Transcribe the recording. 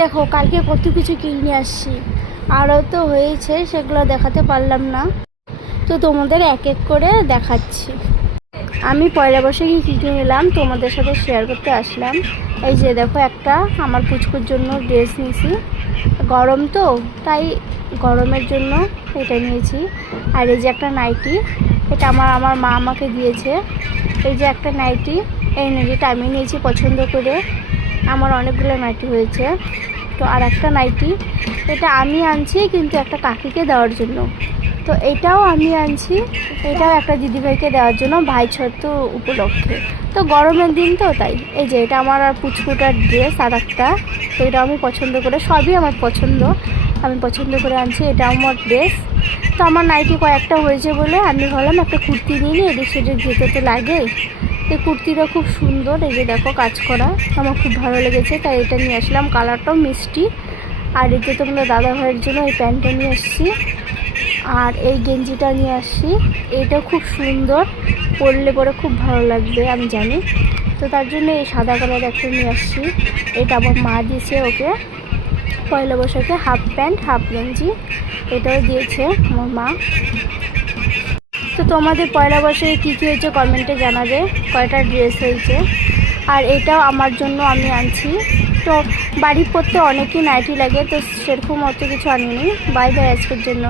দেখো কালকে কত কিছু কিনে আসছি, আরও তো হয়েছে, সেগুলো দেখাতে পারলাম না, তো তোমাদের এক এক করে দেখাচ্ছি। আমি পয়লা বৈশাখে কী কিনে নিলাম তোমাদের সাথে শেয়ার করতে আসলাম। এই যে দেখো, একটা আমার পুচকুর জন্য ড্রেস নিয়েছি, গরম তো তাই গরমের জন্য এটা নিয়েছি। আর এই যে একটা নাইটি, এটা আমার মা আমাকে দিয়েছে। এই যে একটা নাইটি, এই নাইটিটা আমি নিয়েছি পছন্দ করে, আমার অনেকগুলো নাইটি হয়েছে। তো আর একটা নাইটি, এটা আমি আনছি কিন্তু একটা কাকিকে দেওয়ার জন্য। তো এটাও আমি আনছি, এটাও একটা দিদিভাইকে দেওয়ার জন্য, ভাই ছোট উপলক্ষে। তো গরমের দিন তো তাই। এই যে এটা আমার আর পুচকুটার ড্রেস আর একটা, তো এটা আমি পছন্দ করে, সবই আমার পছন্দ, আমি পছন্দ করে আনছি। এটা আমার ড্রেস। তো আমার নাইটি কয়েকটা হয়েছে বলে আমি ভাবলাম একটা কুর্তি নিয়ে নিই, এদিক সেদিক যেতে তো লাগেই। এই কুর্তিটা খুব সুন্দর, এই যে দেখো কাজ করা, আমার খুব ভালো লেগেছে, তাই এটা নিয়ে আসলাম। কালারটাও মিষ্টি। আর এই যে তোমরা দাদা ভাইয়ের জন্য এই প্যান্টটা নিয়ে আসছি, আর এই গেঞ্জিটা নিয়ে আসছি। এটা খুব সুন্দর, পরলে পরে খুব ভালো লাগবে আমি জানি, তো তার জন্য এই সাদা কালার একটা নিয়ে আসছি। এটা আমার মা দিয়েছে ওকে পয়লা বৈশাখে, হাফ প্যান্ট হাফ গেঞ্জি, এটাও দিয়েছে আমার মা। তো তোমাদের পয়লা বৈশাখে কী কী হয়েছে কমেন্টে জানাবে, কয়টা ড্রেস হয়েছে। আর এটাও আমার জন্য আমি আনছি। তো বাড়ি পড়তে অনেকই নাইটি লাগে, তো সেরকম অত কিছু আনিনি। বাই বাই আজকের জন্য।